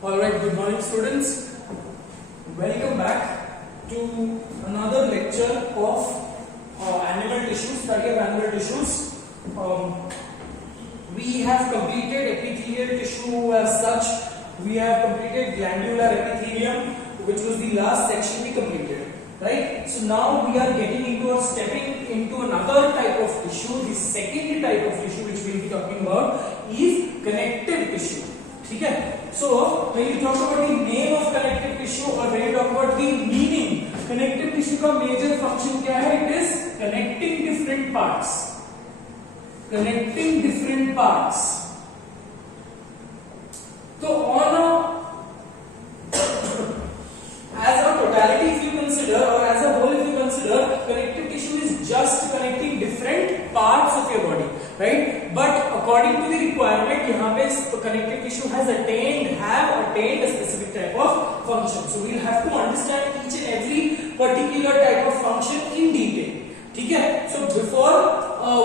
Alright, good morning students. Welcome back to another lecture of animal tissues, study of animal tissues. We have completed epithelial tissue as such. We have completed glandular epithelium, which was the last section we completed. Right? So now we are getting into or stepping into another type of tissue. The second type of tissue which we will be talking about is connective tissue. Okay? So when you talk about the name of connective tissue or when you talk about the meaning, connective tissue का major function क्या है? It is connecting different parts. Connecting different parts. So as a totality if you consider or as a whole if you consider, connective tissue is just connecting different parts of your body, right? But according to the requirement, यहाँ पे connective tissue have attained a specific type of function. So we'll have to understand each and every particular type of function in detail. ठीक है? So before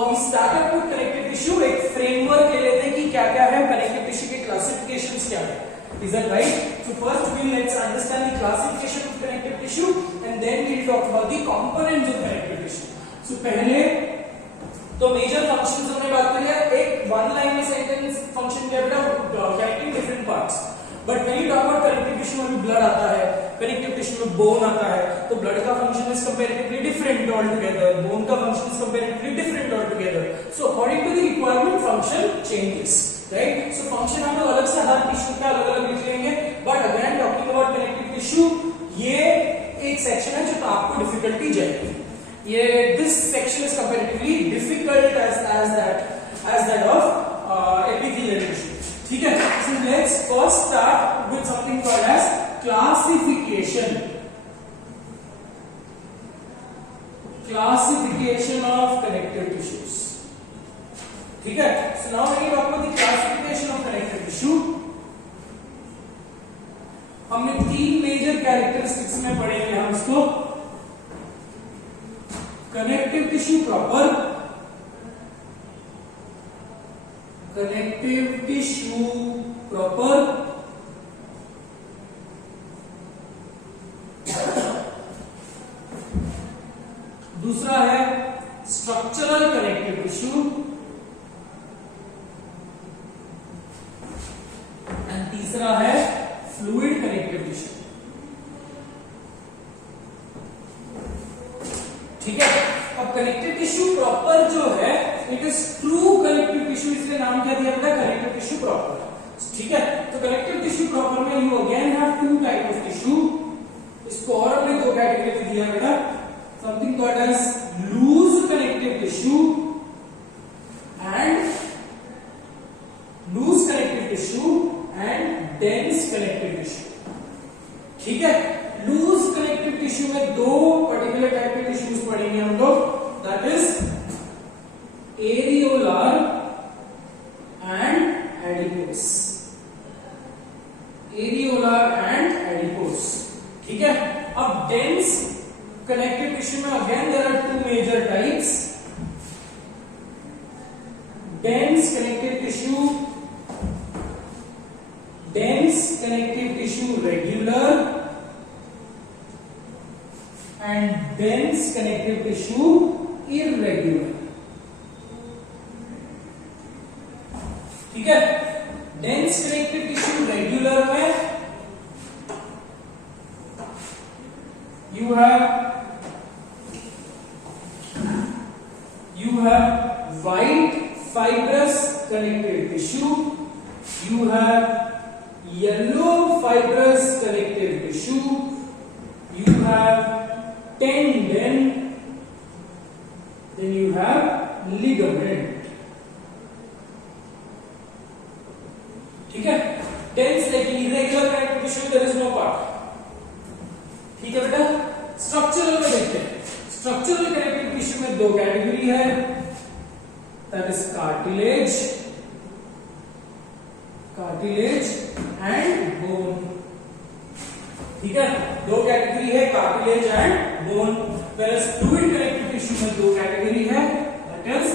we start up with connective tissue, एक framework ले लेते हैं कि क्या-क्या है connective tissue के classifications क्या है. Is that right? So first let's understand the classification of connective tissue and then we'll talk about the components of connective tissue. So पहले तो major functions हमने बात करी है. एक one line में sentence function क्या बेटा connecting different parts. But when you talk about connective tissue में blood आता है, connective tissue में bone आता है, तो blood का function is comparatively different altogether. Bone का function is comparatively different altogether. So according to the requirement, function changes. Right? So function हम लोग अलग से हर टिश्यू का अलग-अलग लिख लेंगे. But again talking about connective tissue, ये एक section है जो तो आपको difficulty जाएगी. ये this section is comparatively difficult as that of epithelial tissue. ठीक है? So let's first start with something called as classification. Classification of connective tissues. ठीक है? So now when you talk about the classification of connective tissue, हमने तीन major characteristics में पढ़ेंगे हम इसको. Connective tissue proper, connective tissue proper, दूसरा है स्ट्रक्चरल कनेक्टिव टिश्यू, एंड तीसरा है फ्लूइड कनेक्टिव टिश्यू. ठीक है? अब कनेक्टिव टिश्यू प्रॉपर जो है it is true connective tissue, इसलिए नाम क्या दिया बेटा कनेक्टिव टिश्यू प्रॉपर. ठीक है? तो कनेक्टिव टिश्यू प्रॉपर में you again have two type of tissue. इसको और हमने दो कैटेगरी में दिया बेटा. Something called as loose connective tissue and loose connective tissue and dense connective tissue. ठीक है? लूज कनेक्टिव टिश्यू में दो पर्टिकुलर टाइप के टिश्यूज पढ़ेंगे हम लोग. That is areolar and adipose. Areolar and adipose. ठीक है? अब डेंस कनेक्टिव टिश्यू में again there are two major types. Dense connective tissue, dense connective tissue regular and dense connective tissue irregular. ठीक है? dense connective tissue regular में you have white fibrous connective tissue, you have yellow fibrous connective tissue, you have tendon, then you have ligament. ठीक है? dense like irregular connective tissue there is no part. ठीक है बेटा? स्ट्रक्चरल में देखते हैं. Structural connective tissue में दो कैटेगरी है. that is cartilage and bone. ठीक है? दो कैटेगरी है cartilage and bone. whereas fluid connective tissue में दो कैटेगरी है. that is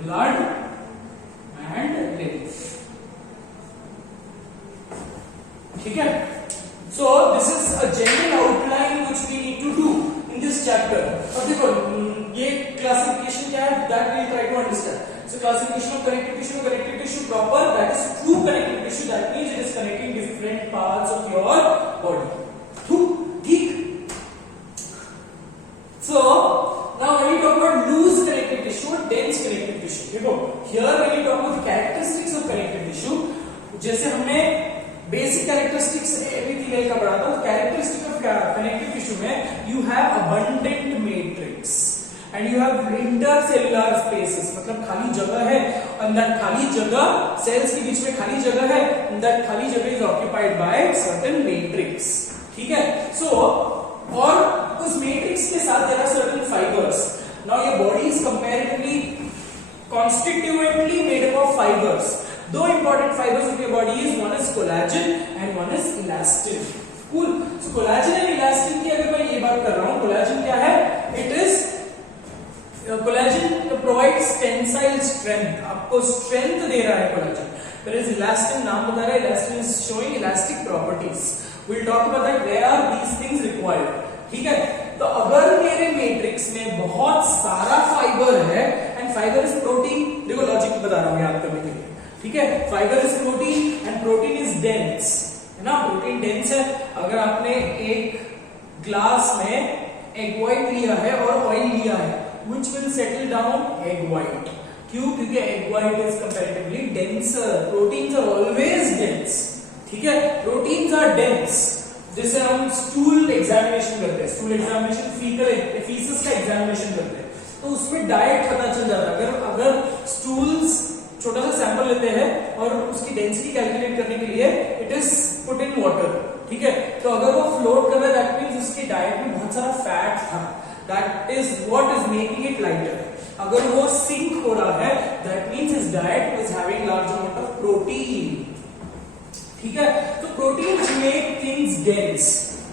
blood and lymph. ठीक है? classification of connective tissue proper, that is true connective tissue, that means it is connecting different parts of your body. ठीक. So now when you talk about loose connective tissue or dense connective tissue, देखो here when you talk about the characteristics of connective tissue, जैसे हमने basic characteristics epithelial का पढ़ा था, characteristic of connective tissue में you have abundant matrix and you have intercellular spaces, मतलब खाली जगह है, अंदर खाली जगह, सेल्स के बीच में खाली जगह है, अंदर खाली जगह is occupied by certain matrix. ठीक है. सो और उस मैट्रिक्स के साथ there are certain fibres. Now your body is comparatively constituently made up of fibers. Two important fibers of your body is one is collagen and one is elastin. Cool. So collagen and elastin की अगर मैं ये बात कर रहा हूँ, collagen क्या है? It is collagen provides tensile strength. आपको strength दे रहा है collagen. Whereas elastin नाम बता रहा है, elastin is showing elastic properties. We'll talk about that. Where are these things required? ठीक है. तो अगर मेरे मैट्रिक्स में बहुत सारा फाइबर है, एंड फाइबर इज प्रोटीन, देखो लॉजिक बता रहा हूं याद करने के लिए. ठीक है. Fibre is protein and protein is dense, है ना. प्रोटीन डेंस है. अगर आपने एक ग्लास में एग व्हाइट लिया है और ऑयल लिया है, which will settle down? Egg white. क्यों? क्योंकि egg white is comparatively denser. Proteins are always dense. ठीक है. Proteins are dense. जैसे हम स्टूल एग्जामिनेशन करते हैं, स्टूल एग्जामिनेशन फीसिस का एग्जामिनेशन करते हैं, तो उसमें डाइट पता चल जाता है. अगर स्टूल्स छोटा सा सैंपल लेते हैं और उसकी डेंसिटी कैलकुलेट करने के लिए it is put in water. ठीक है. तो अगर वो फ्लोट कर रहा है, दैट मींस उसकी डाइट में बहुत सारा फैट था. That is what is making it lighter. अगर वो सिंक हो रहा है, that means his diet is having large amount of protein. ठीक है. तो proteins make things dense,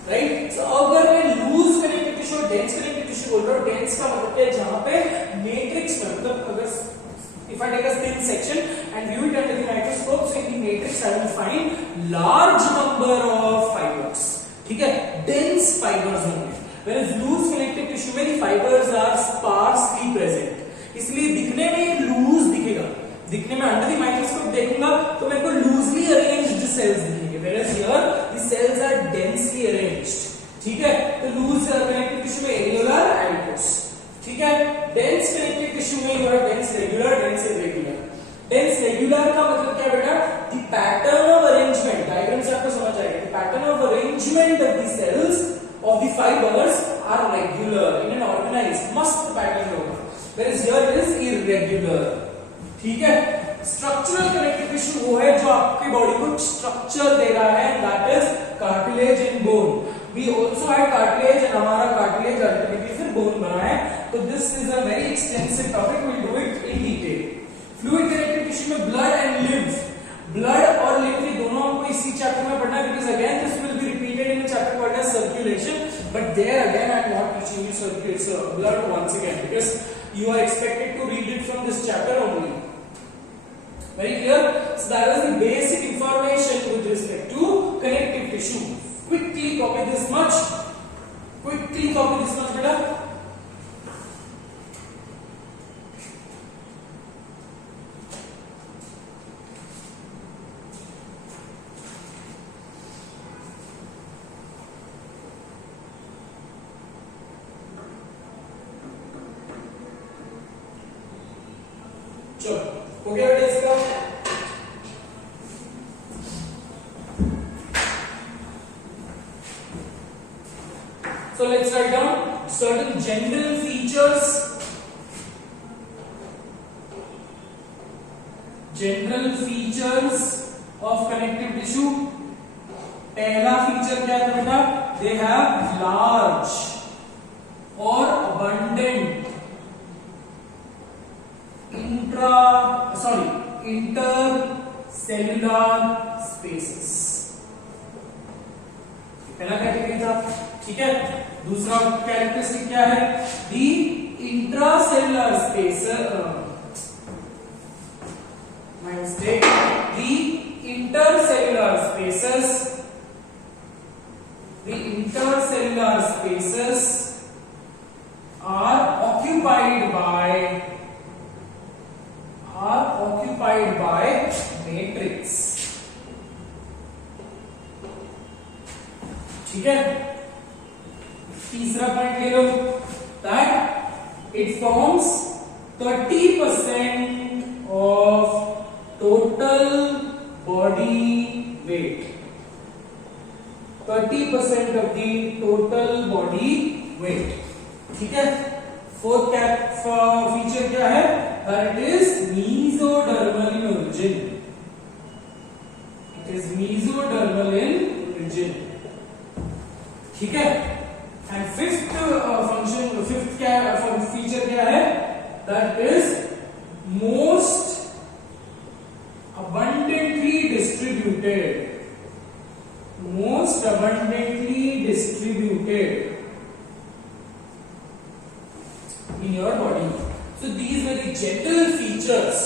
right. So अगर मैं लूज कनेक्टिव टिश्यू और डेंस कनेक्टिव टिश्यू बोल रहा हूं, डेंस का मतलब क्या है? जहां पे मैट्रिक्स में, मतलब अगर if I take a thin section and view it under the microscope, so in the matrix I will find large number of fibres. ठीक है. डेंस फाइबर्स होंगे. व्हेयरएज लूज कनेक्टिव टिश्यू में the fibres are sparsely present, इसलिए दिखने में ये लूज दिखेगा. दिखने में अंडर द माइक्रोस्कोप देखूंगा तो मेरे को लूजली अरेंज्ड सेल्स दिखेंगे, whereas here the cells are densely arranged. ठीक है. तो लूज कनेक्टिव टिश्यू में एरियोलर, एडिपोस. ठीक है. डेंस कनेक्टिव टिश्यू में you have dense regular, dense irregular. Dense regular का मतलब क्या बेटा? The pattern of arrangement, diagram से आपको समझ आएगा. The pattern of arrangement of the cells of the fibres are regular in an organised, मस्त पैटर्न होगा. whereas here it is irregular. ठीक है. स्ट्रक्चरल कनेक्टिव टिश्यू वो है जो आपकी बॉडी को स्ट्रक्चर दे रहा है, that is cartilage and bone. We also had cartilage and हमारा कार्टिलेज अल्टीमेटली फिर बोन बना है. तो this is a very extensive topic, we will do it in detail. Fluid connective tissue में ब्लड एंड लिम्फ, ब्लड और lymph ये दोनों हमको इसी चैप्टर में पढ़ना है, because again this will be repeated in a chapter called as circulation. But there again I am not teaching you circulation blood once again, because you are expected to read it from this chapter only. Very clear? So that was the basic information with respect to connective tissue. Quickly copy this much. Quickly copy this much, beta. चलो हो गया बेटा इसका. So let's write down certain general features. General features of connective tissue. पहला फीचर क्या है बेटा? They have large or abundant intercellular spaces. पहला कैटेगरी था. ठीक है. दूसरा कैरेक्टरिस्टिक क्या है? The intracellular space, my mistake, the intercellular spaces, the intercellular spaces are occupied by occupied by matrix. ठीक है, तीसरा पॉइंट ले लो, that it forms 30% of total body weight. 30% of the total body weight. ठीक है, फोर्थ फीचर क्या है? That is mesodermal in origin. It is mesodermal in origin. ठीक है, एंड फिफ्थ फीचर क्या है? That is most abundantly distributed. Most abundantly distributed in your body. So these were the general features.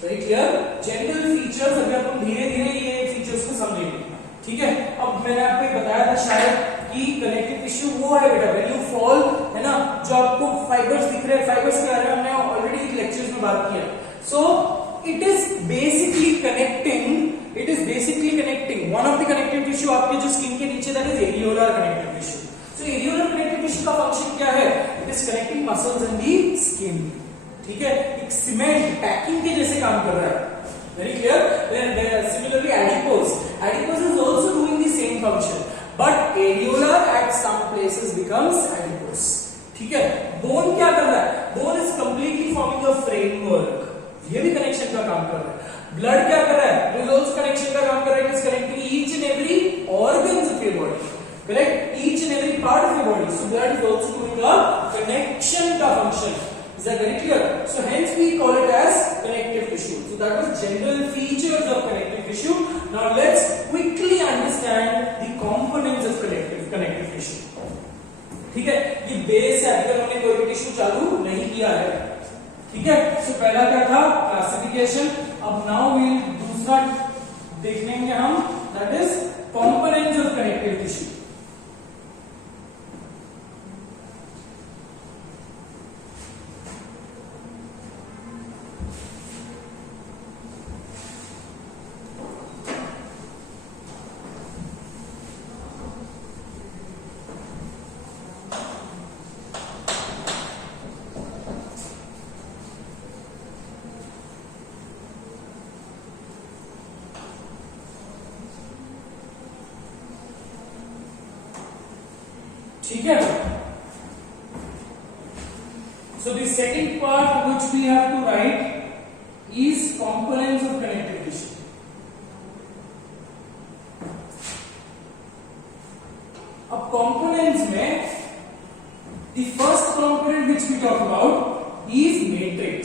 Very clear? General features. अभी अपन धीरे धीरे ये फीचर्स को समझेंगे. ठीक है, अब मैंने आपको बताया था शायद कि कनेक्टिव टिश्यू वो है बेटा, व्हेन यू फॉल, है ना, जो आपको फाइबर्स दिख रहे हैं, फाइबर्स के बारे में हमने ऑलरेडी लेक्चर्स में बात किया. सो it is basically connecting one of the connective tissue आपके जो स्किन के नीचे, that is areolar connective tissue. So areolar connective tissue का फंक्शन क्या है? इट इज कनेक्टिंग मसल्स इन दी स्किन. ठीक है, एक सीमेंट पैकिंग के जैसे काम कर रहा है. Very clear? Then similarly adipose is also doing the same function, but areolar at some places becomes adipose. ठीक है, bone क्या कर रहा है? Bone is completely forming a framework. ये भी कनेक्शन का काम कर रहा है. Blood क्या कर रहा है? It is also connection का काम कर रहा है. It is connecting each and every organs of your body. Correct? Each and every part of your body. So blood is also doing a connection का function. Is that very clear? So hence we call it as connective tissue. So that was general features of connective tissue. Now let's quickly understand the components of connective tissue. ठीक है, ये बेस है, अभी तक हमने कोई भी टिश्यू चालू नहीं किया है. ठीक है, so पहला क्या था? क्लासिफिकेशन. अब नाउ वी दूसरा देखेंगे हम, that is components of connective tissue. ठीक है, so the second part which we have to write is components of connective tissue. अब components में the first component which we talk about is matrix.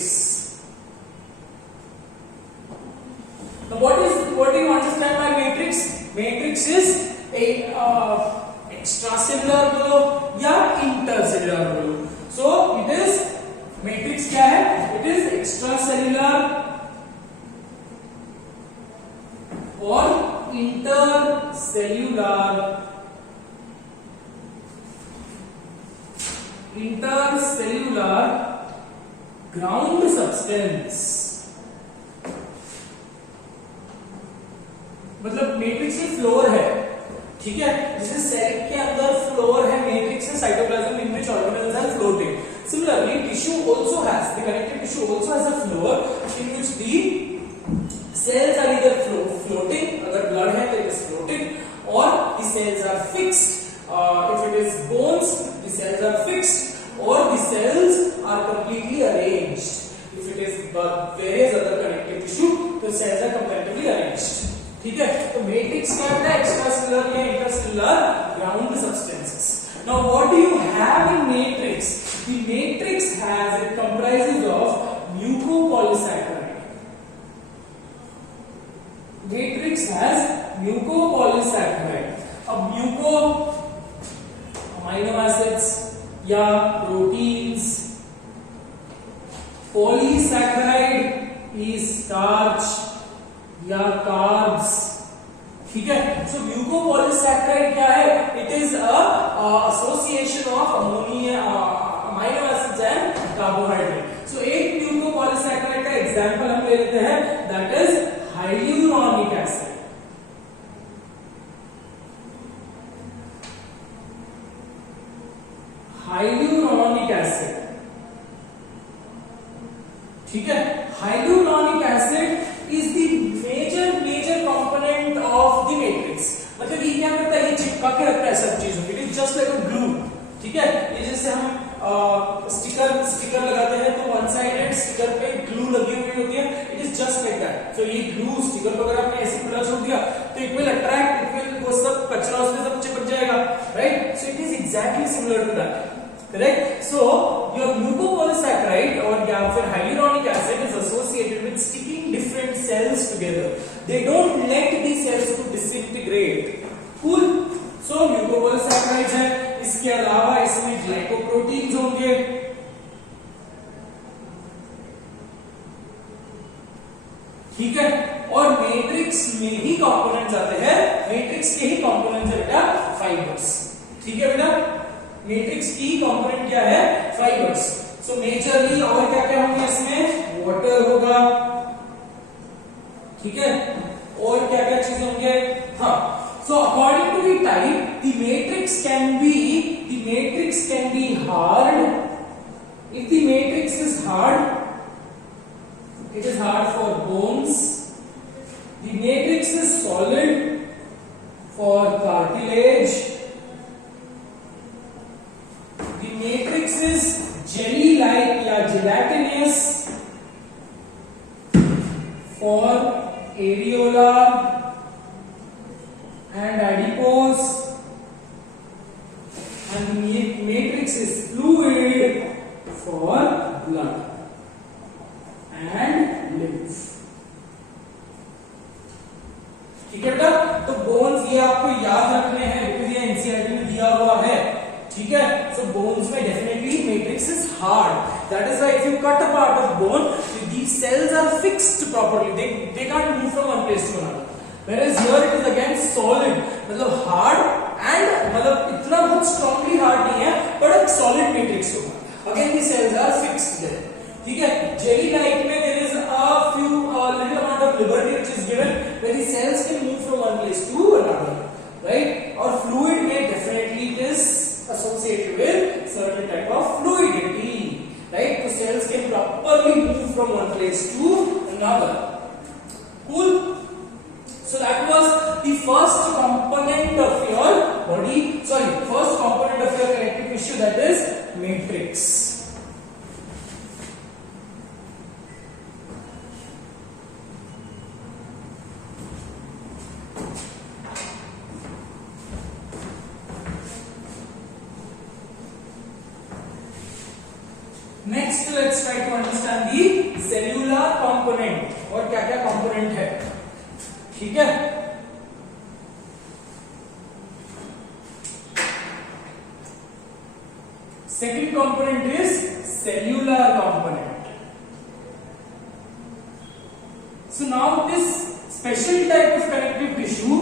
Now what do you understand by matrix? Matrix is a extracellular बोलो या intercellular बोलो. So it is matrix क्या है? It is extracellular or intercellular ground substance. मतलब मैट्रिक्स में फ्लोर है. ठीक है, जैसे सेल के अंदर फ्लोर है, मैट्रिक्स है, cytoplasm in which organelles are floating. Similarly, tissue also has, the connective tissue also has a floor in which the cells are either floating, अगर blood है तो it is floating, or the cells are fixed. If it is bones, the cells are fixed, or the cells are completely arranged. If it is various other connective tissue, the cells are comparatively arranged. ठीक है, तो मैट्रिक्स क्या होता है? Extracellular या intercellular ground substances. Now what do you have in matrix? The matrix has, it comprises of mucopolysaccharide. Matrix has mucopolysaccharide. अब muco amino acids या proteins, polysaccharide is starch या कार्ब्स. ठीक है, सो म्यूकोपॉलीसैकेराइड क्या है? It is association of amino acids and carbohydrate. So एक mucopolysaccharide का example हम ले लेते हैं, that is hyaluronic acid. Hyaluronic acid, ठीक है. Hyaluronic acid is the major component of the matrix. मतलब ये क्या करता है, ये चिपका के रखता है सब चीजों के लिए, जस्ट लाइक अ ग्लू. ठीक है, ये जैसे हम स्टिकर लगाते हैं तो वन साइडेड स्टिकर पे ग्लू लगी हुई होती है. It is just like that. So ये ग्लू स्टिकर को अगर आपने ऐसे खुला छोड़ दिया तो it will attract, it will, वो सब कचरा उसमें सब चिपक जाएगा, right. So it is exactly similar to that. Correct. So your mucopolysaccharide or या फिर hyaluronic acid is associated with sticking different cells together. They don't let the cells to disintegrate. Cool. So mucopolysaccharides है. इसके अलावा इसमें ग्लाइकोप्रोटीन्स होंगे. ठीक है. और मैट्रिक्स में ही कंपोनेंट्स आते हैं. मैट्रिक्स के ही कंपोनेंट्स है बेटा फाइबर्स. ठीक है बेटा, मैट्रिक्स की कंपोनेंट क्या है, फाइबर्स. सो मेजरली और क्या क्या होंगे इसमें, वाटर होगा. ठीक है, और क्या क्या चीजें होंगे. हाँ. So according to the type the matrix can be hard. If the matrix is hard, it is hard for bones. The matrix is solid for cartilage. The matrix is jelly-like या gelatinous for areola and adipose, and the matrix is fluid for blood and lymph. ठीक है बेटा. तो बोन्स ये आपको याद रखने हैं बिकॉज़ ये एनसीईआरटी में दिया हुआ है. ठीक है. सो बोन्स में definitely matrix is hard. That is why if you cut a part of bone, these cells are fixed properly. They can't move from one place to another. Whereas here it is again solid. मतलब hard and मतलब इतना बहुत strongly hard नहीं है, but a solid matrix होगा. Again the cells are fixed there. ठीक है. jelly like में there is a few little amount of liberty which is given where the cells can move from one place to another, right. और fluid में definitely it is associated with certain type of fluidity, right. So cells can properly move from one place to another. Cool. So that was the first component of your body, first component of your connective tissue, that is matrix. Next, let's try to understand the cellular component. और क्या क्या component है. ठीक है. Second component is cellular component. So now this special type of connective tissue,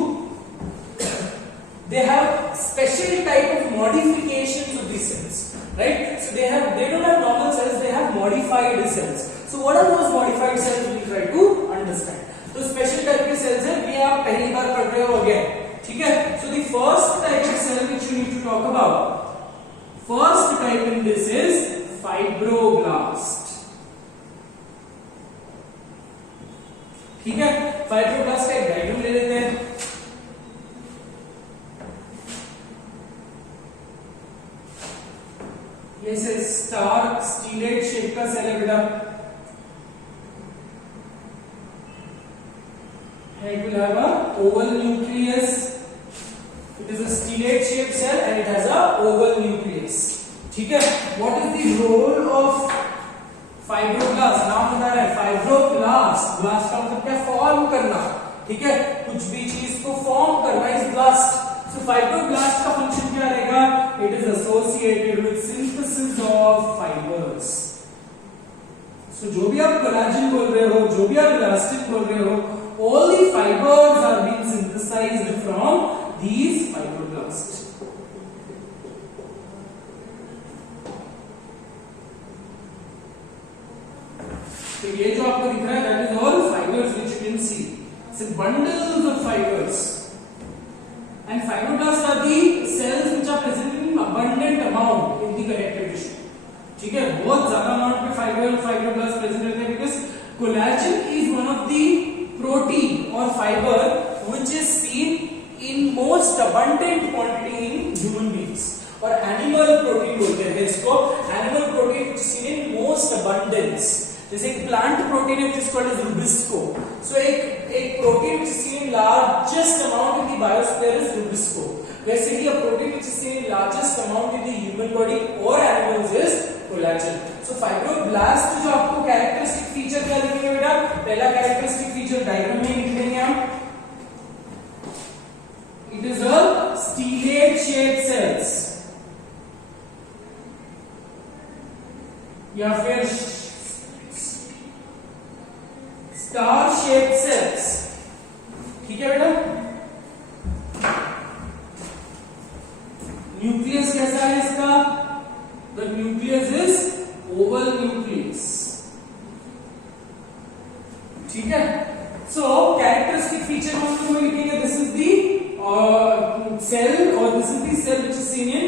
they have special type of modifications of these cells. Right? So they don't have normal cells, they have modified cells. So what are those modified cells we try to understand. तो special type के cells हैं, ये आप पहली बार पढ़ रहे हो again. ठीक है. So the first type of cell which you need to talk about, first type in this is fibroblast. ठीक है. Fibroblast का एक डायग्राम ले लेते हैं. ये से स्टार स्टीलेट शेप का सेल है बेटा. It will have a oval nucleus. It is a stellate shaped cell and it has a oval nucleus. ठीक है. What is the role of fibroblast? नाम बता रहा है fibroblast. Blast का मतलब क्या, फॉर्म करना. ठीक है. कुछ भी चीज को फॉर्म करना इज ब्लास्ट. So fibroblast का फंक्शन क्या रहेगा? It is associated with synthesis of fibers. So जो भी आप कोलाजन बोल रहे हो, जो भी आप इलास्टिन बोल रहे हो, all the fibers are being synthesized from these fibroblasts. तो ये जो आपको दिख रहा है that is all fibers So bundles of fibers. And fibroblasts are the cells which are present in abundant amount in the connective tissue. ठीक है, बहुत ज्यादा अमाउंट में फाइब्रोब्लास्ट प्रेजेंट रहते हैं because collagen is one of the protein or fiber which is seen in most abundant quantity in human beings. और animal protein बोलते हैं इसको, animal protein which is seen in most abundance. जैसे एक plant protein है which is called as rubisco. So एक protein which is seen in largest amount in the biosphere is rubisco. वैसे ही a protein which is seen in largest amount in the human body or animals is collagen. So fibroblast जो आपको characteristic feature क्या लिखेंगे बेटा? पहला characteristic feature diagram में लिखेंगे हम. It is a stellate shaped cells. या फिर स्टार शेप्ड सेल्स. ठीक है बेटा. न्यूक्लियस कैसा है इसका? The nucleus is oval nucleus. ठीक है. सो कैरेक्टरिस्टिक फीचर हम लिखेंगे दिस इज द सेल और this is the cell which is seen in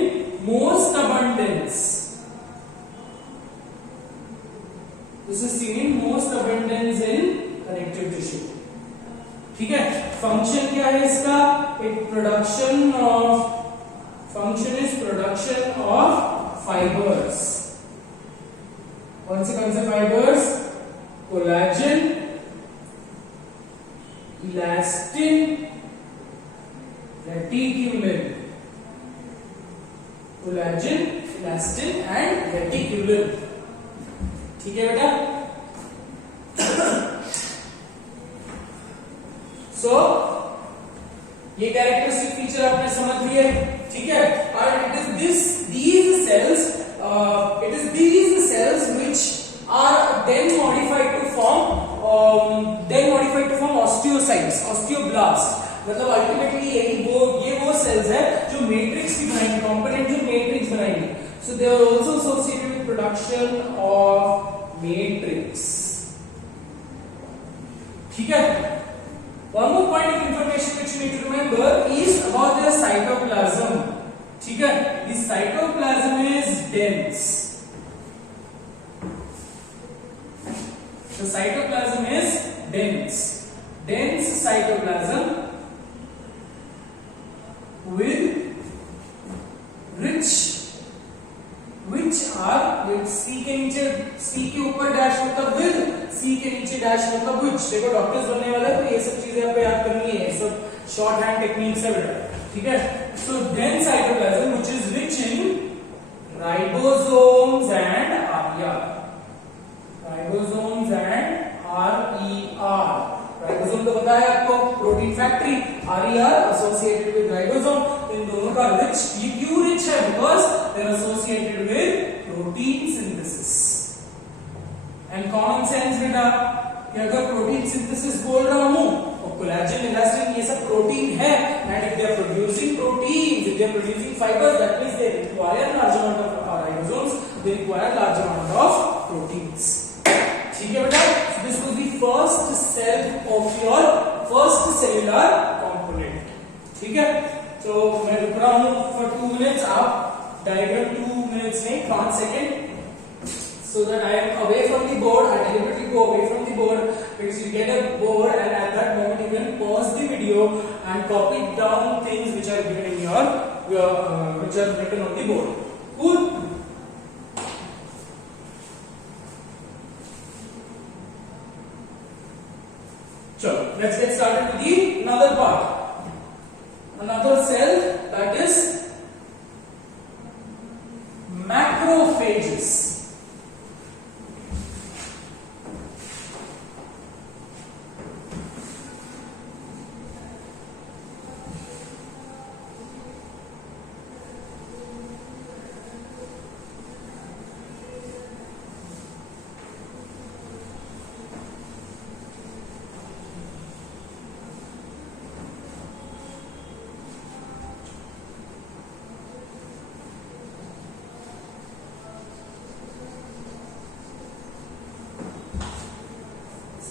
most abundance. This is seen in most abundance in connective tissue. ठीक है. फंक्शन क्या है इसका? एक प्रोडक्शन ऑफ फाइबर्स. कौन से fibres? Collagen, elastin, reticulin. Collagen, elastin and reticulin. ठीक है बेटा. सो ये कैरेक्टरिस्टिक फीचर आपने समझ लिए. ठीक है. और it is these cells which are then modified to form osteocytes, osteoblasts. मतलब अल्टीमेटली ये वो सेल्स है जो मैट्रिक्स की बनाएंगे, कंपोनेंट जो मैट्रिक्स बनाएंगे. So they are also associated with production of matrix. ठीक है. One more point of information which you need to remember is about the cytoplasm. ठीक है. The cytoplasm is dense. The cytoplasm is dense. Dense cytoplasm with C के ऊपर डैश मतलब with, C के नीचे डैश मतलब which. देखो डॉक्टर्स बनने वाले तो ये सब चीजें आपको याद करनी है. सब शॉर्ट हैंड टेक्निक्स है बेटा. ठीक है. सो dense cytoplasm which is rich in ribosomes and RER. Ribosomes and RER. Ribosome तो पता है आपको, protein factory. RER associated with ribosome. इन दोनों का रिच. ये क्यों रिच है? Because they are associated with protein synthesis. And common sense बेटा कि अगर प्रोटीन सिंथेसिस बोल रहा हूं और कोलेजन, इलास्टिन ये सब प्रोटीन है, and if they are producing protein, if they are producing fibres, that means they require large amount of ribosomes, they require large amount of proteins. ठीक है बेटा. This was the first cell of your first cellular component. ठीक है. तो मैं रुक रहा हूं फॉर 2 मिनट्स. आप डायग्राम 2 मिनट्स नहीं 5 second, so that I am away from the board. I deliberately go away from the board because you get a bored, and at that moment you can pause the video and copy down things which are given in your which are written on the board. Cool. So let's get started with the another part, another cell, that is macrophages.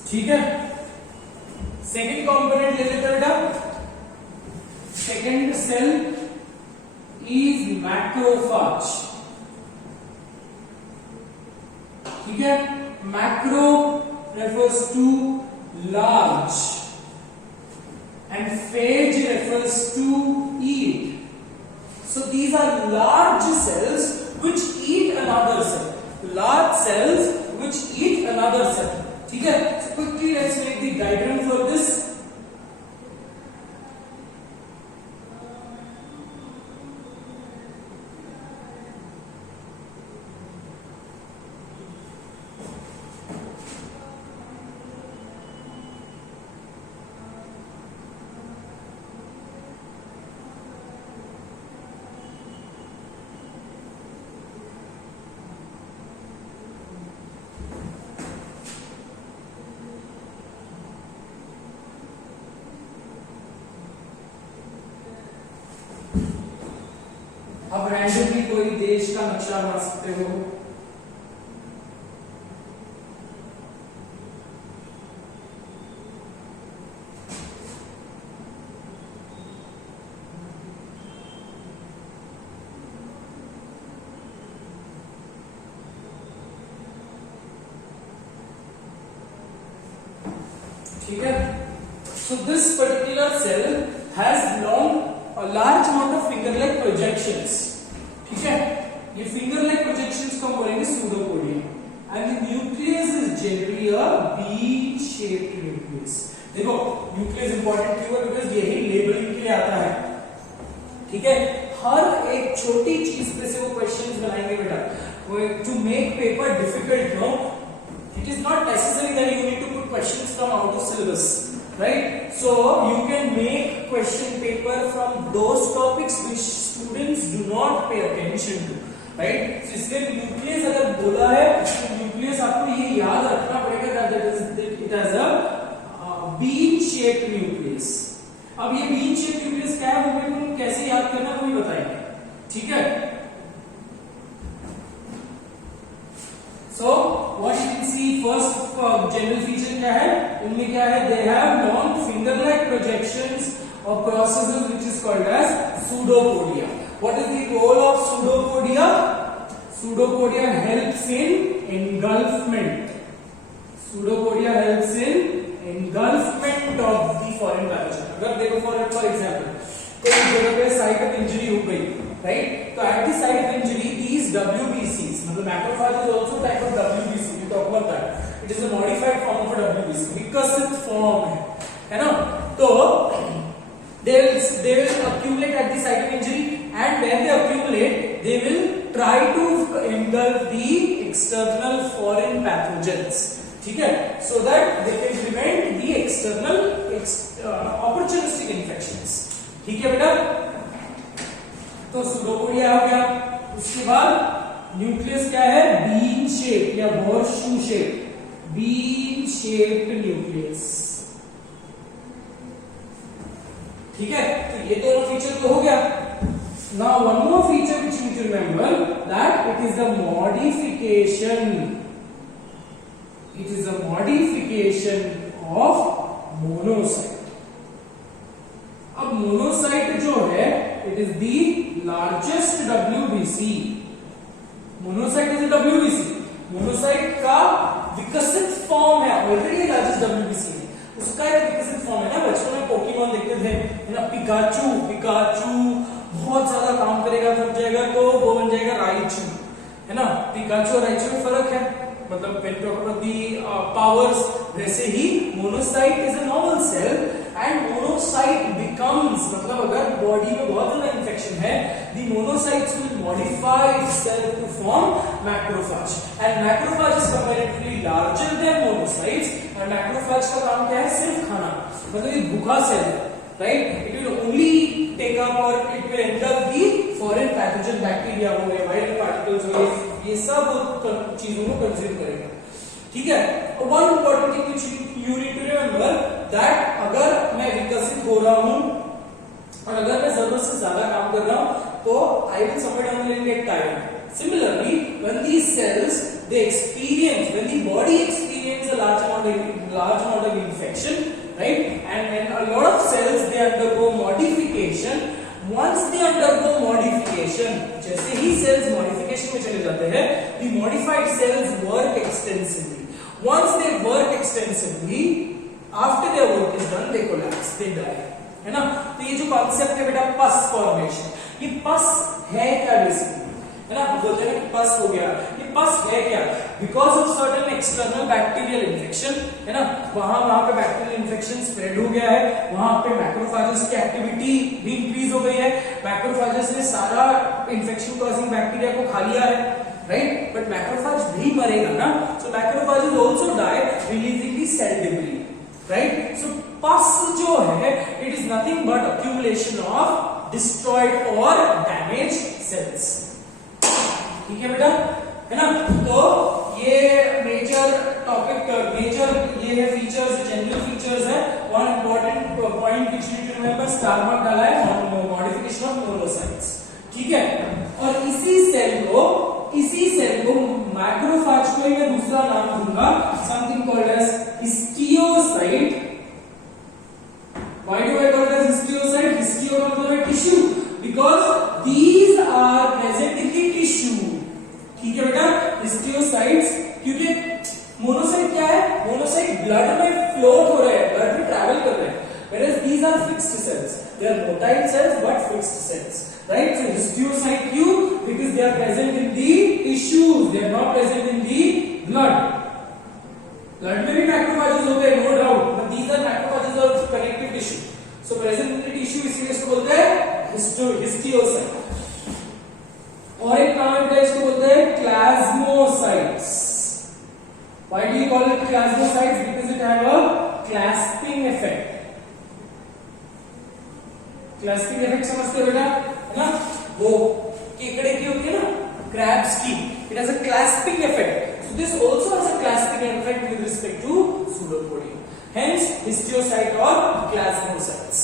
ठीक है. Second component ले लेते बेटा, second cell is macrophage, ठीक है। Macro refers to large and phage refers to eat. So these are large cells which eat another cell, large cells which eat another cell, ठीक है। So quickly let's make the diagram for this. अब रैंडमली कोई देश का नक्शा बना सकते हो, ठीक है। So this particular cell has large amount of finger-like projections, ठीक है। ये finger-like projections को हम बोलेंगे pseudopodia, and the nucleus is generally a bean-shaped nucleus. देखो nucleus important क्यों है, because यही labeling के लिए आता है, ठीक है। हर एक छोटी चीज पे से वो क्वेश्चंस बनाएंगे बेटा, to make paper difficult, no, it is not necessary that you need to put questions from out of syllabus, right? So you can make question paper from those topics which students do not pay attention to, right? So इसलिए न्यूक्लियस अगर बोला है तो न्यूक्लियस आपको ये याद रखना पड़ेगा that it has a bean shaped nucleus. अब ये bean shaped nucleus क्या है, वो मैं कैसे याद करना वो भी बताएंगे, ठीक है। So what you can see first general feature क्या है, इनमें क्या है, they have long finger-like projections or processes which is called as pseudopodia. What is the role of pseudopodia? Pseudopodia helps in engulfment. Pseudopodia helps in engulfment of the foreign pathogen. अगर देखो for example कोई जगह पे site of injury हो गई, राइट, तो at the site of injury these WBCs, मतलब macrophage is also type of WBC, we talk about that. It is a modified form of a WBC, विकसित फॉर्म है ना। तो they will accumulate at the site of injury, and when they accumulate they will try to engulf the external foreign pathogens, ठीक है, so that they can prevent the external opportunistic infections, ठीक है बेटा। तो pseudopodia हो गया, उसके बाद न्यूक्लियस क्या है, बीन शेप या horseshoe shape, bean shaped nucleus, ठीक है। तो ये दोनों फीचर तो हो गया। Now one more feature which you need to remember, that it is the modification, it is the modification of monocyte. अब मोनोसाइट जो है it is the largest WBC, monocyte is a WBC, monocyte का विकसित फॉर्म है, already largest WBC है, उसका एक विकसित फॉर्म है ना। बचपन में पोकेमॉन देखते थे है ना, पिकाचू, बहुत ज्यादा काम करेगा थक जाएगा तो वो बन जाएगा राइचू, है ना। पिकाचू और राइचू में फर्क है, मतलब when talk about the powers, वैसे ही monocyte is a normal cell and monocyte becomes, मतलब अगर बॉडी में बहुत ज्यादा इंफेक्शन है, the monocytes will modify itself to form macrophage, and macrophage is comparatively larger than monocytes, and macrophage का काम क्या है, सिर्फ खाना, मतलब ये भूखा सेल है, right? It will only take up or it will engulf the foreign pathogen, bacteria हो गए, viral particles हो गए, ये सब चीजों को कंज्यूम करेगा, ठीक है। One important thing which you need to remember that अगर मैं विकसित हो रहा हूं और अगर मैं जरूरत से ज्यादा काम कर रहा हूं तो I will somewhere down the line get tired. Similarly, when these cells when the body experience a large amount of infection, right, once they undergo modification, जैसे ही cells modification में चले जाते हैं, the modified cells work extensively. Once they work extensively, after their work is done, they collapse, they die. है ना? तो ये जो कॉन्सेप्ट है बेटा पस फॉर्मेशन, ये पस है क्या बेसिकली, है ना? बोलते हैं कि पस हो गया, ये पस है क्या? Because of certain external bacterial infection, है ना? वहां पे बैक्टीरियल इन्फेक्शन स्प्रेड हो गया है, वहां पे मैक्रोफेजेस की एक्टिविटी भी इंक्रीज हो गई है, मैक्रोफेजेस ने सारा इन्फेक्शन कॉजिंग बैक्टीरिया को खा लिया है, राइट? बट मैक्रोफेज भी मरेगा ना, so macrophages also die releasing the cell debris, right? So pus जो है it is nothing but accumulation of destroyed और डैमेज सेल्स. ठीक है बेटा, है ना? तो ये मेजर टॉपिक, मेजर ये है फीचर्स, जनरल फीचर्स है. One important point which you need to remember, star mark डाला है मॉडिफिकेशन ऑफ मोनोसाइट्स. ठीक है, और इसी सेल को मैक्रोफेज को ही मैं दूसरा नाम दूंगा, something called as histiocyte. Why do I call it as histiocyte? Histio का मतलब है tissue, because these are present in the tissue. ठीक है बेटा, हिस्टियोसाइट्स, क्योंकि मोनोसाइट क्या है? मोनोसाइट ब्लड में फ्लोट हो रहे हैं, ब्लड में ट्रैवल कर रहे हैं, whereas these are fixed cells. They are motile cells but fixed cells, right? So histiocyte क्यों? Because they are present in the tissues, they are not present in the blood. Blood में भी मैक्रोफेजेस होते हैं, no doubt, but these are macrophages of connective tissue. So present in the tissue, इसीलिए इसको बोलते हैं हिस्टियोसाइट. और एक नाम है इसको बोलते हैं clasmocytes. Why do you call it clasmocytes? Because it have a clasping effect. Clasping effect समझते हो बेटा, है ना? वो केकड़े की होती है ना, क्रैब्स की, it has a clasping effect. So this also has a clasping effect with respect to pseudopodium. Hence histiocyte or plasmocytes.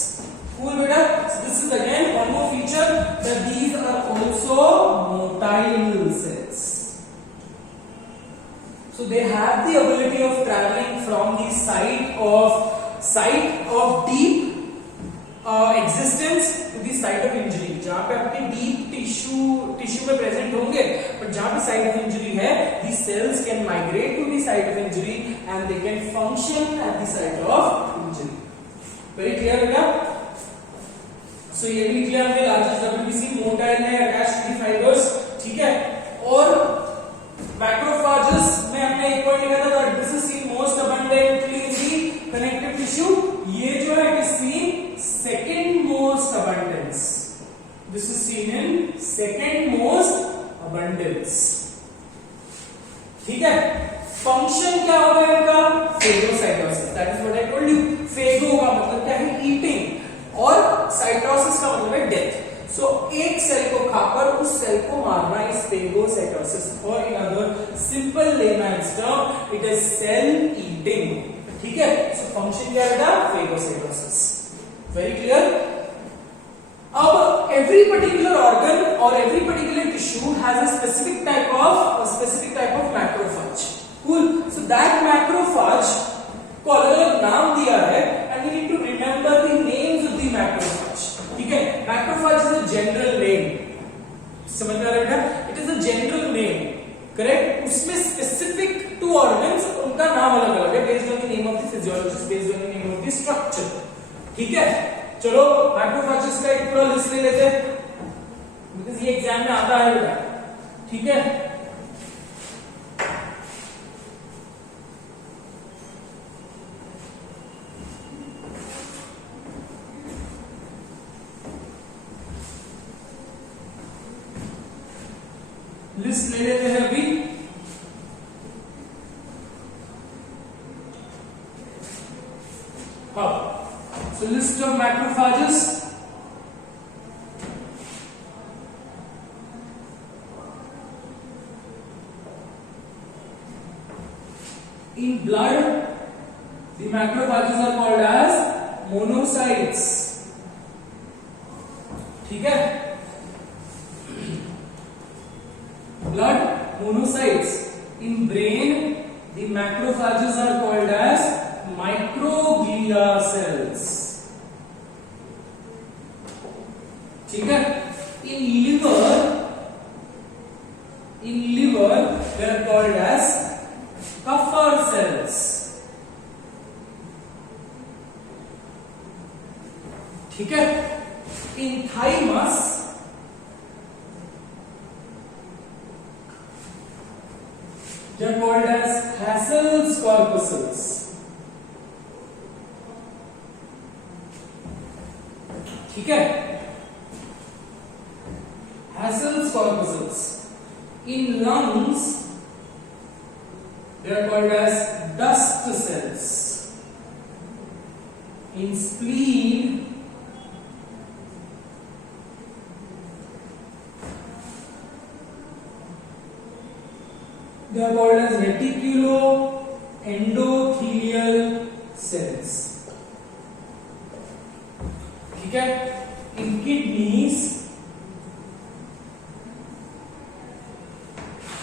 Cool beta? So this is again one more feature, that these are also motile cells. So they have the ability of traveling from the site of deep existence to the site of injury. जहां पे आपके deep tissue में प्रेजेंट होंगे, बट जहां पे site of injury है, these cells can migrate to the site of injury and they can function at the site of injury. Very clear बेटा? So ये भी क्लियर है, लार्जेस्ट WBC मोटाइल है, अटैच्ड टू द फाइबर्स. ठीक है, और मैक्रोफेजेस में हमने एक पॉइंट लिखा था, this is seen most abundantly in the connective tissue. ये जो है it is seen second most abundance. This is seen in second most abundance. ठीक है, फंक्शन क्या होगा इनका? Phagocytosis. That is what I told you. Phago का मतलब क्या है? ईटिंग, और साइटोसिस का मतलब है डेथ. सो एक सेल को खाकर उस सेल को मारना इज फेगोसाइटोसिस, और in other simple layman's term it is cell eating. ठीक है, सो फंक्शन क्या है? फेगोसाइटोसिस. Very clear? अब every particular organ or every particular tissue has a specific type of macrophage. Cool. So that macrophage को अलग-अलग नाम दिया है, and you need to remember the names of the macrophage. ठीक है? Macrophage is a general name. समझ में आ रहा है बेटा? It is a general name. Correct? उसमें specific two organs, उनका नाम अलग-अलग है based on the name of the physiologist, based on the name of the structure. ठीक है, चलो मैक्रोफेजेस का एक पूरा लिस्ट ले लेते हैं, बिकॉज़ ये एग्जाम में आता है बेटा. ठीक है, लिस्ट ले लेते हैं अभी. हाँ, so list of macrophages. In blood, the macrophages are called as monocytes. ठीक है, blood monocytes. In brain, the macrophages are called as microglia cells. ठीक है. In liver they are called as Kupffer cells. ठीक है. In thymus they are called as Hassel's corpuscles. ठीक है. Hassel's corpuscles. In lungs they are called as dust cells. In spleen they are called as reticuloendothelial cells. ठीक है. In kidneys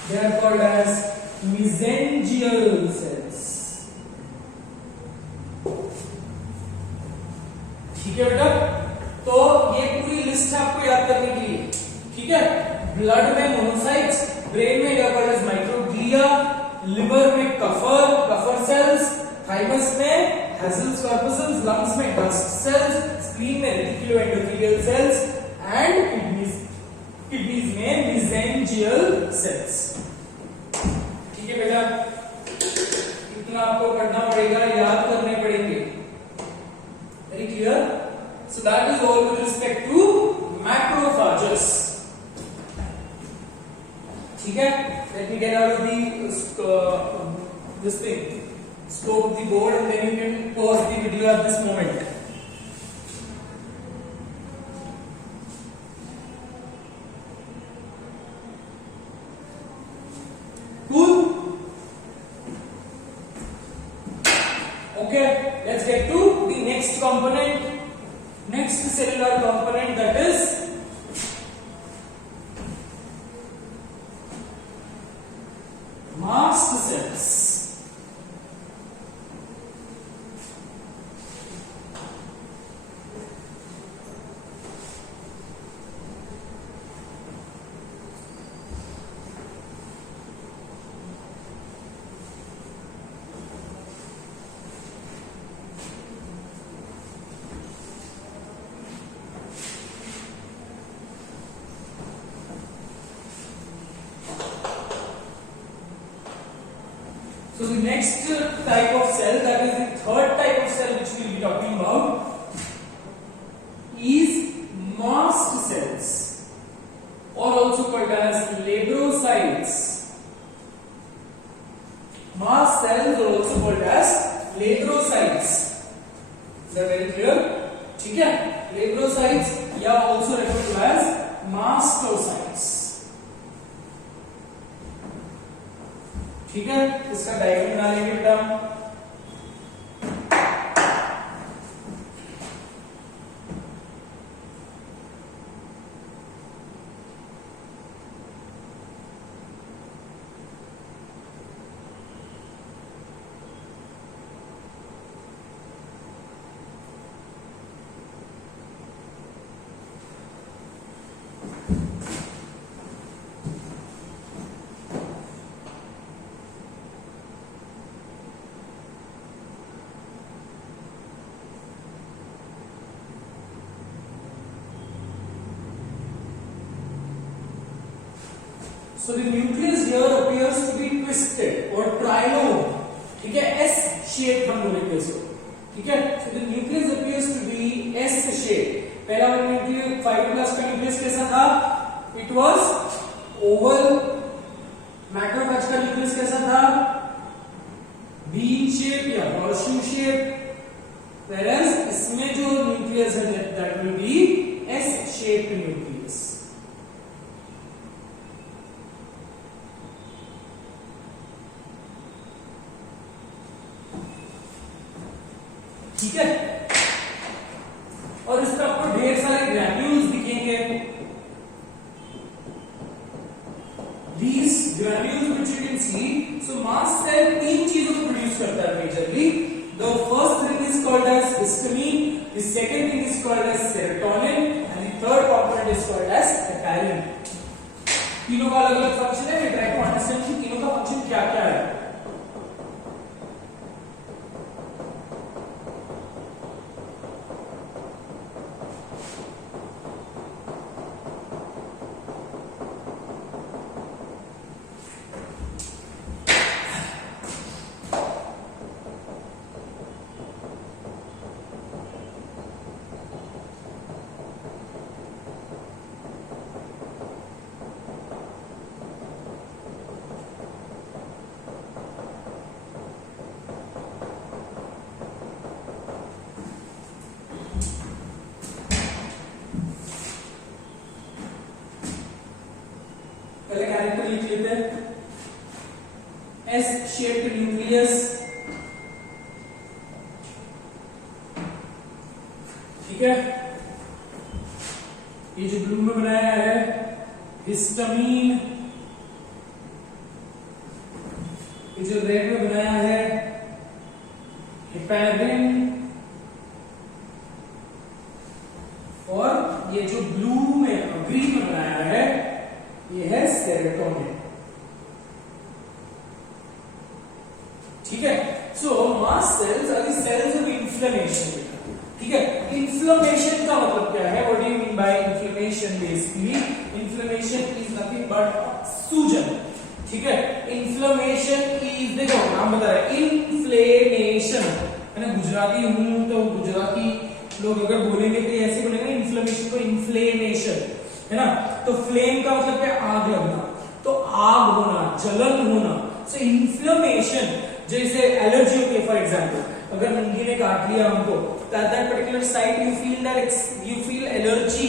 they are called as mesangial cells. ठीक है बेटा. तो ये पूरी लिस्ट है आपको याद करने के लिए. ठीक है. ब्लड में मोनोसाइट्स, ब्रेन में they are called as microglia, liver में कफर सेल्स, थाइमस में Hassel's corpuscles, lungs में dust cells, spleen में reticuloendothelial cells and kidneys में mesangial cells. ठीक है बेटा. इतना आपको पढ़ना पड़ेगा, याद करने पड़ेंगे. Very clear? So that is all with respect to macrophages. ठीक है. Let me get out of the this thing. Scope of the board and then you can pause the video at this moment. Cool? Okay, let's get to the next component, next cellular component, that is mast cells. So the next type of cell, that is the third type of cell which we will be talking about, is mast cells, or also called as labroscytes. Mast cells are also called as labroscytes. Is that very clear? ठीक है. Labroscytes या also referred to as mastocytes. ठीक है. इसका डायग्राम बना लेंगे बेटा. So the nucleus here appears to be twisted or trilobed. ठीक है. S shape हम बोलेंगे इसको. ठीक है. So the nucleus appears to be S shape. पहला वाला न्यूक्लियस, फाइब्रोब्लास्ट का न्यूक्लियस कैसा था? It was oval. मैक्रोफेज का न्यूक्लियस कैसा था? bean shape या horseshoe shape. Whereas इसमें जो न्यूक्लियस है that will be S shaped nucleus. ठीक है. और इसमें आपको ढेर सारे ग्रैन्यूल्स दिखेंगे. These granules which you can see, so mast cell तीन चीजों को प्रोड्यूस करता है majorly. The first thing is called as histamine, the second thing is called as serotonin, and the third component is called as heparin. तीनों का अलग अलग फंक्शन है. ट्राई टू अंडरस्टैंड कि तीनों का फंक्शन क्या क्या है. पहले कैरेक्टर लिख लेते हैं. S shaped nucleus. ठीक है. ये जो ब्लू में बनाया है हिस्टामीन. ये जो रेड में बनाया है हेपेरिन. और ये जो ब्लू में ग्रीन में बनाया है ये है सेरोटोनिन. ठीक है. So mast cells are the cells of inflammation. ठीक है. इन्फ्लेमेशन का मतलब क्या है? What do you mean by inflammation? Basically inflammation is nothing but सूजन. ठीक है. इन्फ्लेमेशन इज, देखो नाम बता रहा है इन्फ्लेमेशन है ना. गुजराती हूं तो गुजराती लोग अगर बोलेंगे तो ऐसे बोलेंगे इन्फ्लेमेशन को इन्फ्लेमेशन है ना. तो फ्लेम का मतलब क्या? आग लगना. तो आग होना, जलन होना. सो इन्फ्लेमेशन, जैसे एलर्जी होती है फॉर एग्जांपल, अगर मुंगी ने काट लिया हमको, that particular site you feel allergy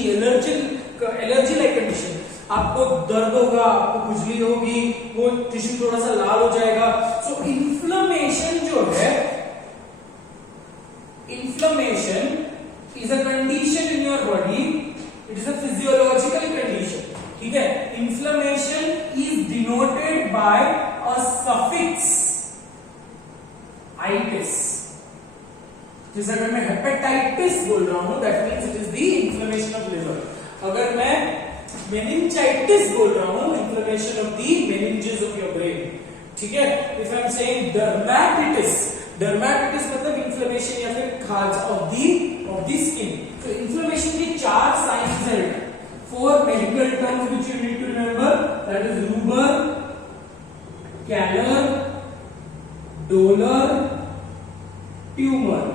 like condition. आपको दर्द होगा, आपको खुजली होगी, वो टिश्यू थोड़ा सा लाल हो जाएगा. सो इन्फ्लेमेशन जो है, inflammation is a condition in your body. It is a physiological condition. ठीक है. Inflammation is denoted by a suffix itis. जैसे अगर मैं हेपेटाइटिस बोल रहा हूं, that means it is the inflammation of liver. अगर मैं मेनिंजाइटिस बोल रहा हूं, inflammation of the meninges of your brain. ठीक है. If I am saying dermatitis, dermatitis मतलब इन्फ्लेमेशन या फिर खाज ऑफ द स्किन. तो इन्फ्लेमेशन के 4 साइंस हैं. 4 medical terms which you need to remember, that is rubor, calor, dolor, tumor.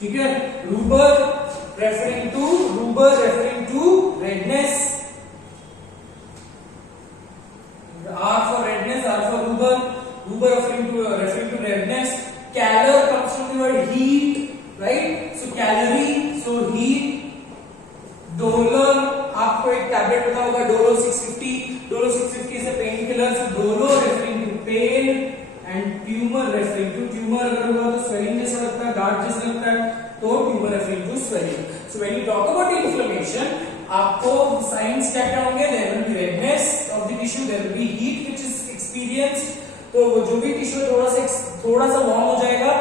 ठीक है. rubor referring to redness. R for redness, R for rubor. Rubor referring to redness. Calor comes from the word heat, right? So calorie, so heat. Dolor, आपको एक tablet पता होगा Dolo 650. Dolo 650 is a pain killer. So Dolo referring to pain and tumour referring to, tumour अगर हुआ तो स्वेलिंग जैसा लगता है, डार्क जैसा लगता है, तो tumour referring to swelling. So when you talk about inflammation, आपको साइंस क्या क्या होंगे? There will be redness of the tissue, there will be heat which is experienced. तो जो भी टिश्यू थोड़ा सा वार्म हो जाएगा.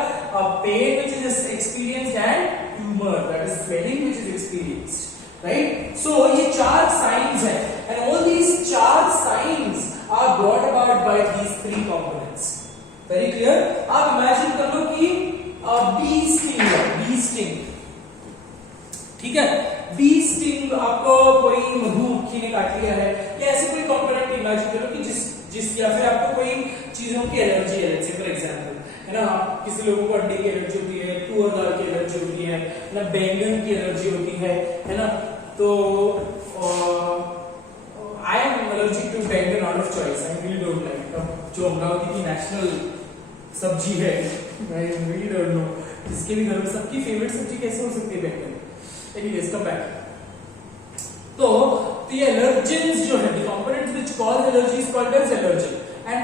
Pain which is experienced and tumour, that is swelling which is experienced. Right? So ये 4 signs हैं, and all these 4 signs are brought about by these 3 components. Very clear? आप imagine कर लो कि bee sting है, bee sting. ठीक है. bee sting आपको कोई मधुमक्खी ने काट लिया है, या ऐसे कोई component imagine करो कि जिस या फिर आपको कोई चीजों की एलर्जी है. जैसे फॉर एग्जाम्पल है ना, किसी लोगों को अंडे की एलर्जी होती है, तुअर दाल की एलर्जी होती है ना, बैंगन की एलर्जी होती है ना. तो आई एम एलर्जिक टू बैंगन out of choice. I really don't like. अब जो अमरावती की नेशनल सब्जी है, आई रियली डोंट नो जिसके भी घर में सबकी फेवरेट सब्जी कैसे हो सकती है बैंगन. Anyways come back. तो ये एलर्जेंस जो है, the components which cause allergy is called as allergen. And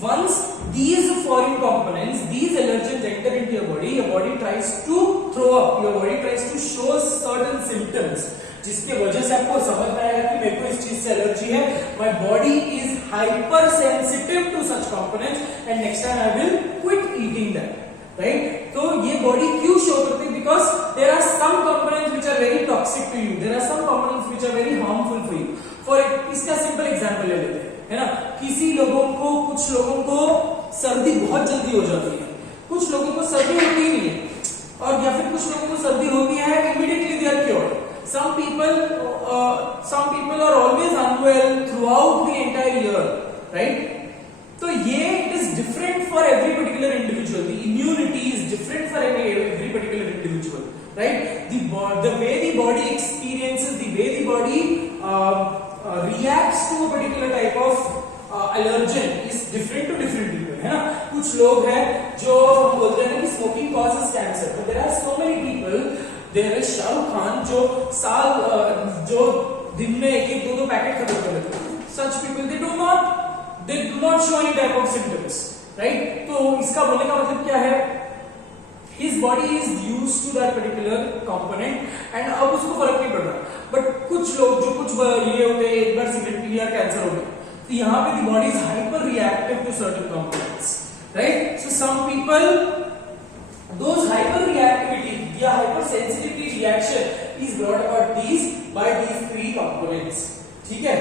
once these foreign components, these allergens enter into your body tries to throw up, your body tries to show certain symptoms, जिसके वजह से आपको समझ में आएगा कि मेरे को इस चीज से एलर्जी है. My body is hypersensitive to such components and next time I will quit eating them. Right? तो ये बॉडी क्यों शो करती है? Because there are some components which are very toxic to you, there are some components which are very harmful for you. For इसका simple example ले लेते हैं, है ना. किसी लोगों को, कुछ लोगों को सर्दी बहुत जल्दी हो जाती है, कुछ लोगों को सर्दी होती ही नहीं है, और या फिर कुछ लोगों को सर्दी होती है immediately they are cured. Some people are always unwell throughout the entire year, right? तो ये it is different for every particular individual. The immunity is different for every particular individual, right? The way the body experiences, the way the body reacts to a particular type of allergen is different to different people, है ना. कुछ लोग हैं जो बोलते हैं कि smoking causes cancer, but there are so many people. There is Shahrukh खान जो दिन में एक दो पैकेट खत्म कर लेते हैं. Such people they do not show any type of symptoms, right? तो इसका बोलने का मतलब क्या है? His body is used to that particular component and अब उसको फर्क नहीं पड़ रहा. But कुछ लोग जो कुछ ये होते हैं, एक बार सिगरेट पी लिया कैंसर हो गया, तो यहाँ पे the body is hyper reactive to certain components, right? So some people, those hyper reactivity या hyper sensitivity reaction is brought about by these three components. ठीक है,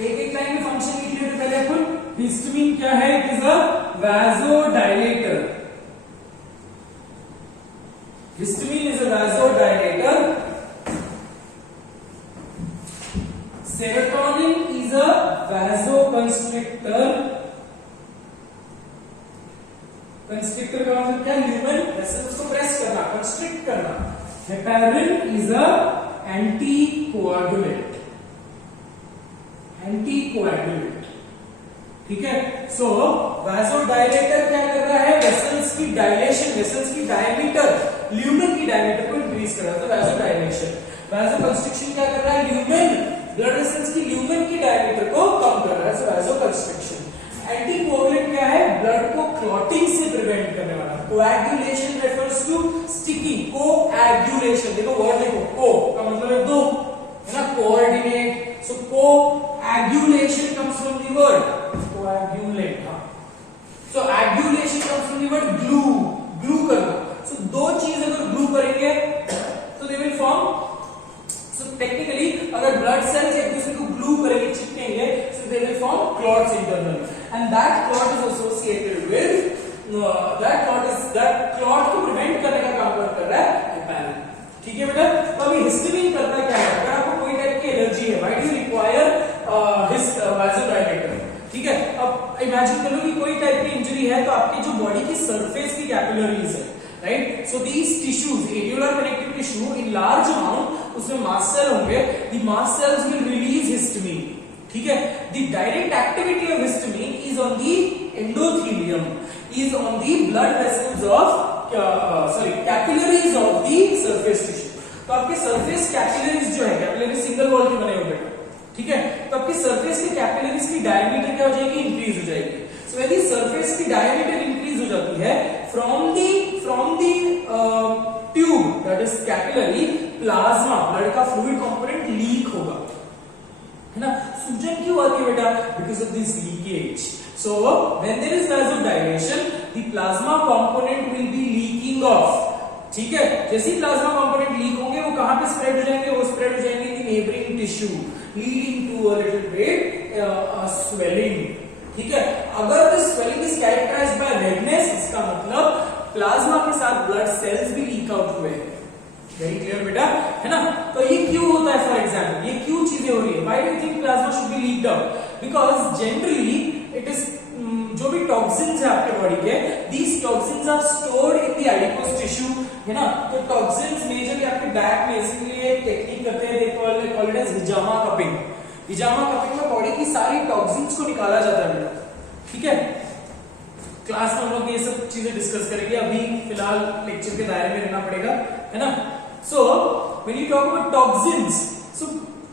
एक लाइन में फंक्शन लिख लेते पहले अपन. हिस्टामिन क्या है? It is a vasodilator. Histamine is a vasodilator. Serotonin is a vasoconstrictor. Constrictor का मतलब क्या? ह्यूमन वेसल्स को प्रेस करना, कंस्ट्रिक्ट करना. Heparin is a anticoagulant. ठीक है. सो वासोडायलेटर क्या कर रहा है? वेसल्स की डायलेशन, वेसल्स की डायमीटर, ल्यूमेन की डायमीटर को इंक्रीज कर रहा है, तो वासोडायलेशन. वासोकंस्ट्रिक्शन क्या कर रहा है? ल्यूमेन, ब्लड वेसल्स की ल्यूमेन की डायमीटर को कम कर रहा है, सो वासोकंस्ट्रिक्शन. एंटीकोगुलेंट क्या है? ब्लड को क्लॉटिंग से प्रिवेंट करने वाला. Coagulation refers to sticking. Coagulation, देखो वर्ड देखो, को का मतलब है दो, है ना, coordinate. So coagulation comes from the word coagulate. So एगुलेशन comes from the word glue करना. सो दो चीज अगर ग्लू करेंगे तो they will form. So technically अगर ब्लड सेल्स एक दूसरे को ग्लू करेंगे, चिपकेंगे, so they will form clots internally, and that clot is associated with that clot को प्रिवेंट करने का काम कर रहा है हेपारिन. ठीक है बेटा. तो अभी हिस्टामिन करता क्या है? अगर आपको कोई टाइप की एलर्जी है, व्हाई डू यू रिक्वायर हिस वासोडायलेटर? ठीक है. अब इमेजिन कर लो कि कोई टाइप की इंजरी है, तो आपके जो बॉडी की सरफेस की कैपिलरीज है, right? So these tissues, areolar connective tissue in large amount, उसमें mast cell होंगे. The mast cells will release histamine. ठीक है. The direct activity of histamine is on the endothelium, is on the blood vessels of capillaries of the surface tissue. तो आपके surface capillaries जो है, capillaries single wall के बने हुए हैं, ठीक है. तो आपकी surface के capillaries की diameter क्या हो जाएगी? इंक्रीज हो जाएगी. So when the surface की diameter इंक्रीज हो जाती है, from the tube, that is capillary, plasma, blood का fluid component leak होगा, है ना. सूजन क्यों आती है बेटा? Because of this leakage. So when there is vasodilation, the plasma component will be leaking off. ठीक है. जैसे ही प्लाज्मा कंपोनेंट लीक होंगे, वो कहां पे स्प्रेड हो जाएंगे? वो स्प्रेड हो जाएंगे in neighbouring tissue, leading to a little bit swelling. ठीक है. अगर the swelling is characterised by redness, इसका मतलब प्लाज्मा के साथ ब्लड सेल्स भी लीक आउट हुए हैं. वेरी क्लियर बेटा, है ना. तो ये क्यों होता है? फॉर एग्जांपल, ये क्यों चीजें हो रही है? Why do you think plasma should be leaked out? Because generally it is जो भी टॉक्सिन्स है आपके बॉडी के, these toxins are stored in the adipose tissue, है ना. तो टॉक्सिन्स मेजरली आपके बैक में इसीलिए एक टेक्निक करते हैं, दे कॉल इट एज हिजामा कपिंग. हिजामा कपिंग में बॉडी की सारी टॉक्सिन्स को निकाला जाता है बेटा. ठीक है. क्लास में हम लोग ये सब चीजें डिस्कस करेंगे, अभी फिलहाल लेक्चर के दायरे में रहना पड़ेगा, है ना. So when you talk about toxins, so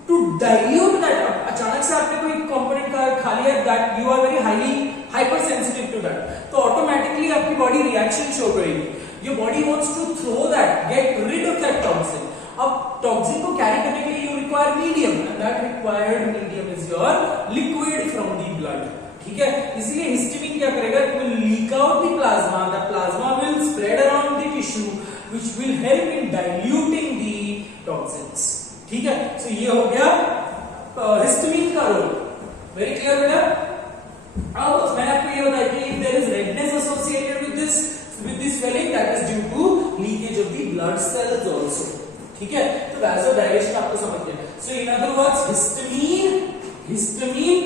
to dilute that, अचानक से आपने कोई कंपोनेंट का खा लिया, that you are very highly hyper sensitive to that, तो ऑटोमेटिकली आपकी बॉडी रिएक्शन शो करेगी. Your body wants to throw that, get rid of that toxin. अब टॉक्सिन को कैरी करने के लिए you require medium, and that required medium is your liquid from the blood. ठीक है. इसलिए हिस्टामिन क्या करेगा? It will leak out the plasma, the plasma will spread around the tissue, which will help in diluting the toxins. ठीक है, so ये हो गया हिस्टामिन का रोल. वेरी क्लियर बेटा. अब मैंने आपको ये बताया कि if there is redness associated with this swelling, that is due to leakage of the blood cells also. ठीक है, तो vasodilation आपको समझ गया. So in other words, histamine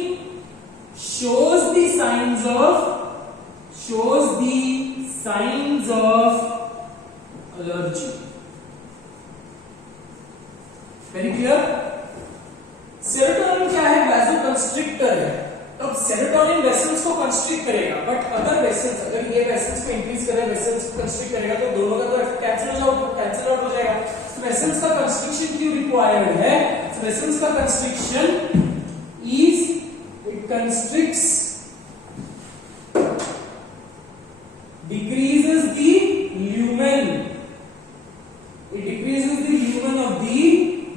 shows the signs of allergy. Very clear. Serotonin क्या है? वैसोकंस्ट्रिक्टर है. तो अब सेरोटोनिन वेसल्स को कंस्ट्रिक्ट करेगा, बट अदर वेसल्स, अगर ये वेसल्स को इंक्रीज करे, वेसल्स को कंस्ट्रिक्ट करेगा, तो दोनों का तो कैंसिल आउट हो जाएगा. तो वेसल्स का कंस्ट्रिक्शन क्यों रिक्वायर्ड है? तो वेसल्स का constriction is it constricts, decreases the lumen, it decreases the lumen of the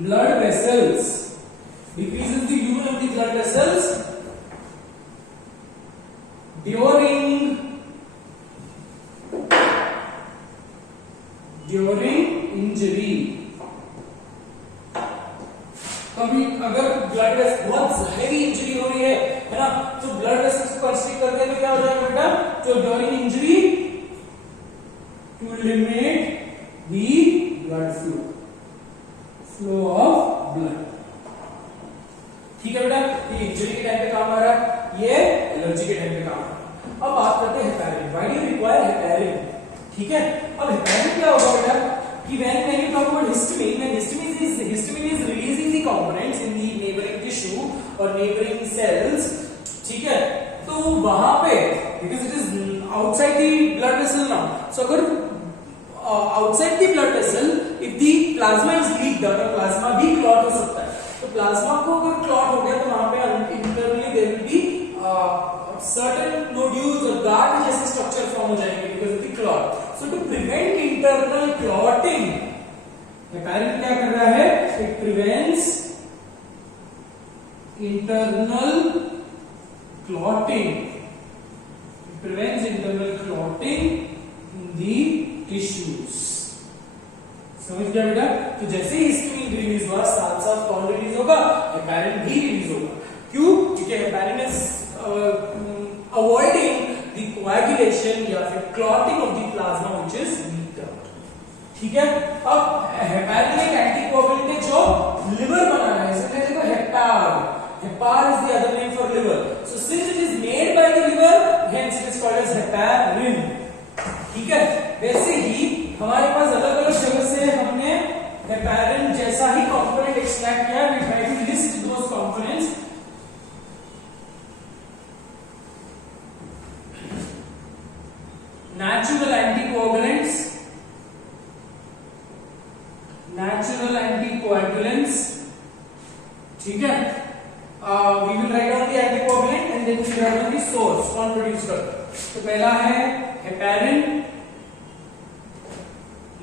blood vessels, decreases the lumen of the blood vessels during injury. कभी अगर ब्लड वेसल बहुत हेवी इंजरी हो रही है ना, तो ब्लड वेसल्स को कंस्ट्रिक्ट करने में क्या हो जाएगा बेटा? तो during injury to limit the blood flow of blood. ठीक है बेटा, ये इंजरी के टाइम पे काम आ रहा है, ये एलर्जी के टाइम पे काम आ रहा है. अब बात करते हैं heparin. Why do you require heparin? ठीक है, अब हेपेरिन क्या होगा बेटा कि when you talk about histamine, when histamine is releasing the components in the neighboring tissue or neighboring cells, ठीक है, तो वहां पे because it is outside the blood vessel now, so अगर outside the blood vessel, if the plasma is leaked out, तो प्लाज्मा भी क्लॉट हो सकता है. तो प्लाज्मा को अगर क्लॉट हो गया तो वहां पे internally there will be certain nodules और गांठ जैसे स्ट्रक्चर फॉर्म हो जाएंगे because of the clot. So to prevent internal clotting, heparin क्या कर रहा है? It prevents internal clotting. It prevents internal clotting in the tissues. समझ गया बेटा? तो जैसे ही हिस्टामिन रिलीज हुआ, साथ साथ कौन रिलीज होगा? हेपेरिन भी रिलीज होगा. क्यों? क्योंकि heparin is avoiding the coagulation या फिर clotting of the plasma which is leaked out. ठीक है, अब हेपेरिन एक एंटीकोगुलेंट है जो लिवर बना रहा है, इसलिए देखो hepar is the other name for liver. So since it is made by the liver, hence it is called as heparin. ठीक है, वैसे ही हमारे पास अलग अलग जगह से हमने हेपेरिन जैसा ही कंपोनेंट एक्सट्रैक्ट किया. We try to list those components. Natural anticoagulants. ठीक है, we will write down the anticoagulant and then we will write down the source, कौन प्रोड्यूस करता है. तो पहला है हेपेरिन,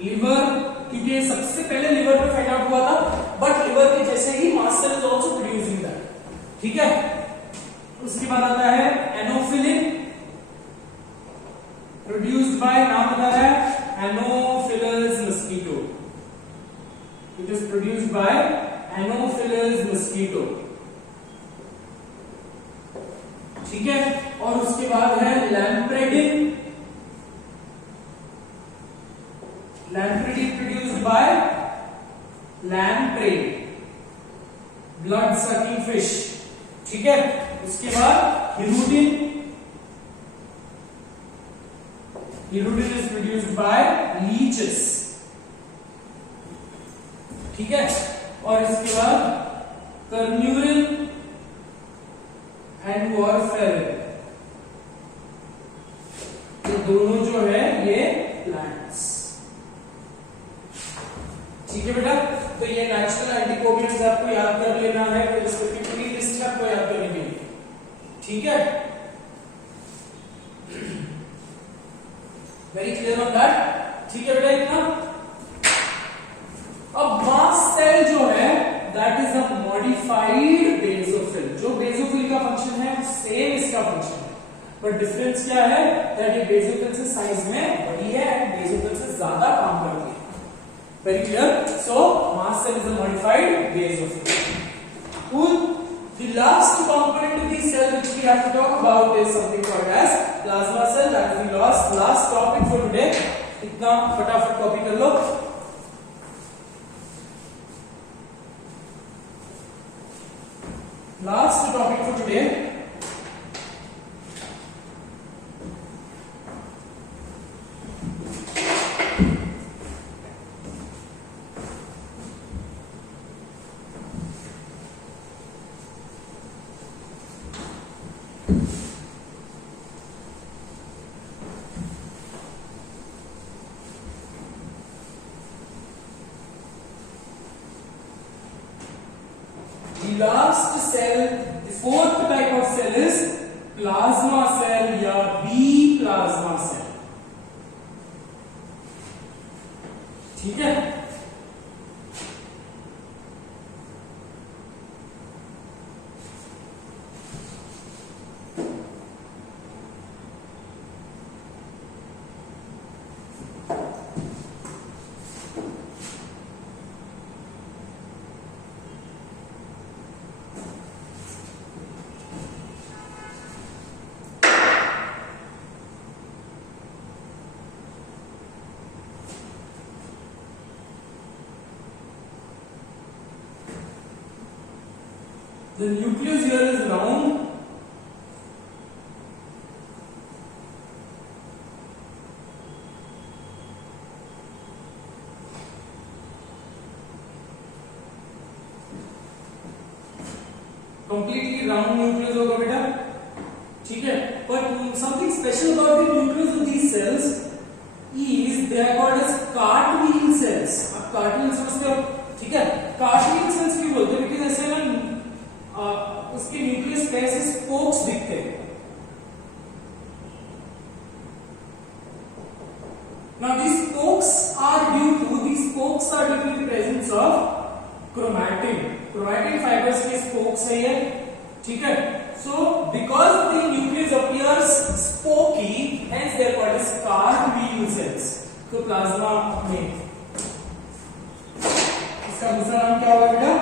लिवर, क्योंकि सबसे पहले लिवर पे फाइंड आउट हुआ था, बट लिवर के जैसे ही mast cell is also producing that. ठीक है, उसके बाद आता है एनोफिलिन, produced by, नाम बता रहा है Anopheles mosquito. It is produced by Anopheles mosquito. ठीक है, और उसके बाद है लैम्प्रेडिन. लैम्प्रेडिन produced by lamprey, blood sucking fish. ठीक है, उसके बाद hirudin. Hirudin is produced by leeches. ठीक है, और इसके बाद कर्न्यूरिन एंड वारफेरिन. ये दोनों जो है ये प्लांट्स. ठीक है बेटा, तो ये नेचुरल एंटीकोगुलेंट्स आपको याद कर लेना है, फिर इसकी पूरी लिस्ट आपको याद करनी है. ठीक है, वेरी क्लियर ऑन दैट. ठीक है बेटा, इतना. अब मास्ट सेल जो है that is a modified basophil. जो बेसोफिल का फंक्शन है सेम इसका फंक्शन है, बट डिफरेंस क्या है? दैट ये बेसोफिल से साइज में बड़ी है एंड बेसोफिल से ज्यादा काम करती है. Very clear? So mast cell is a modified base of it. Cool. The last component of the cell which we have to talk about is something called as plasma cell. That is the last topic for today. इतना फटाफट कॉपी कर लो. Last topic for today. The last cell, the fourth type of cell is plasma cell या B plasma cell. ठीक है? The nucleus here is round. Completely round nucleus होगा बेटा. ठीक है. But something special about the nucleus of these cells is they are called as cartwheel cells. आप cartwheel समझते हो? ठीक है. Cartwheel cells क्यों बोलते हैं? Because ऐसे ना उसके न्यूक्लियस पे ऐसे स्पोक्स दिखते हैं. Now these spokes are due to the presence of chromatin. Chromatin fibers के spokes है ये. ठीक है. So because the nucleus appears spokey, hence they are called as cartwheel cells. तो प्लाज्मा में इसका दूसरा नाम क्या होगा बेटा?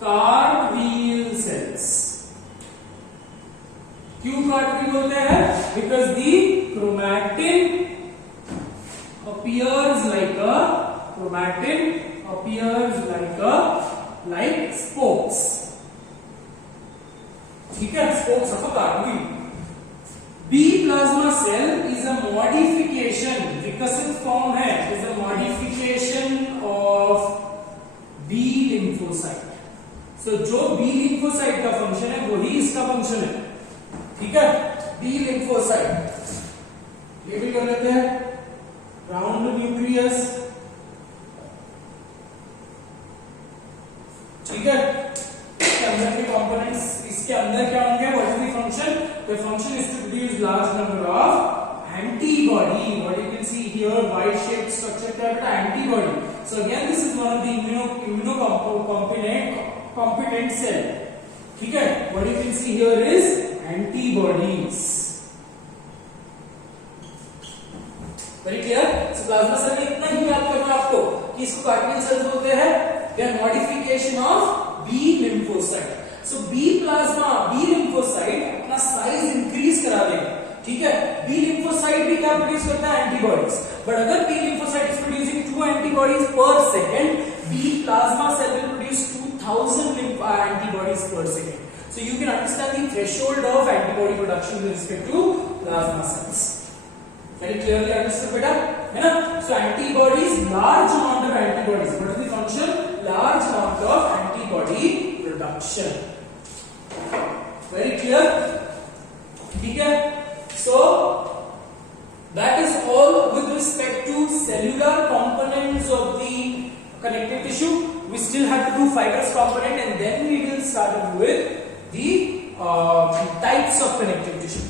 Cartwheel cells. क्यों cartwheel बोलते हैं? Because the chromatin appears like spokes. ठीक है? Spokes of a cartwheel. B plasma cell is a modification. विकसित फॉर्म है. Is a modification of B lymphocyte. So, जो B lymphocyte का फंक्शन है वही इसका फंक्शन है. ठीक है. B lymphocyte लेबल कर लेते हैं. Round nucleus. ठीक है. इसके अंदर के कंपोनेंट्स इसके अंदर क्या होंगे? What is the function? The function is to produce large number of antibody. What you can see here white shaped structure क्या है? Antibody. So again this is one of the immunocompetent cell. ठीक है. What you can see here is antibodies. Very clear? So plasma cell में इतना ही याद करना आपको कि इसको कार्टियल सेल्स बोलते हैं. They are modification of B lymphocyte. So B lymphocyte अपना साइज इंक्रीज करा देगा. ठीक है. B lymphocyte भी क्या प्रोड्यूस करता है? एंटीबॉडीज. बट अगर B lymphocyte is producing 2 antibodies per second, B plasma cell will produce 2000 antibodies per second. So you can understand the threshold of antibody production with respect to plasma cells. Very clearly understood beta? है ना? So antibodies, large amount of antibodies. What is the function? Large amount of antibody production. Very clear? ठीक है? So that is all with respect to cellular components of the connective tissue. We still have to do fibrous component and then we will start with the types of connective tissue.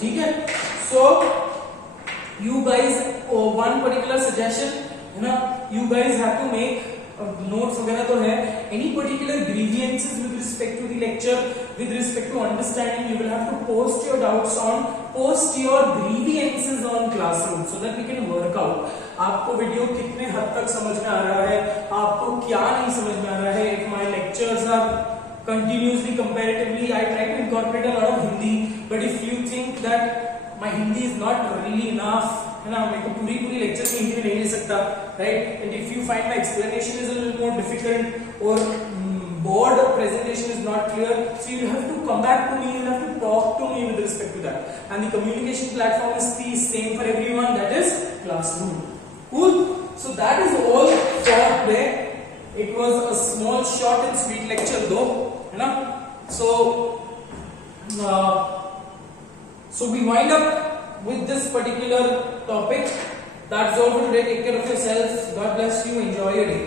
ठीक है? So you guys, one particular suggestion है ना, you guys have to make notes वगैरह तो है. Any particular grievances with respect to the lecture, with respect to understanding, you will have to post your grievances on Classroom so that we can work out. आपको वीडियो कितने हद तक समझ में आ रहा है, आपको क्या नहीं समझ में आ रहा है. If my lectures are continuously comparatively, I try to incorporate a lot of Hindi, but if you think that my Hindi is not really enough, है ना, मैं तो पूरी लेक्चर में हिंदी में नहीं ले सकता, right. And if you find my explanation is a little more difficult और board presentation is not clear, so you have to come back to me, you have to talk to me with respect to that. And the communication platform is the same for everyone, that is Classroom. Cool. So that is all for today. It was a small short and sweet lecture though, you know. So we wind up with this particular topic. That's all for today. Take care of yourself. God bless you. Enjoy your day.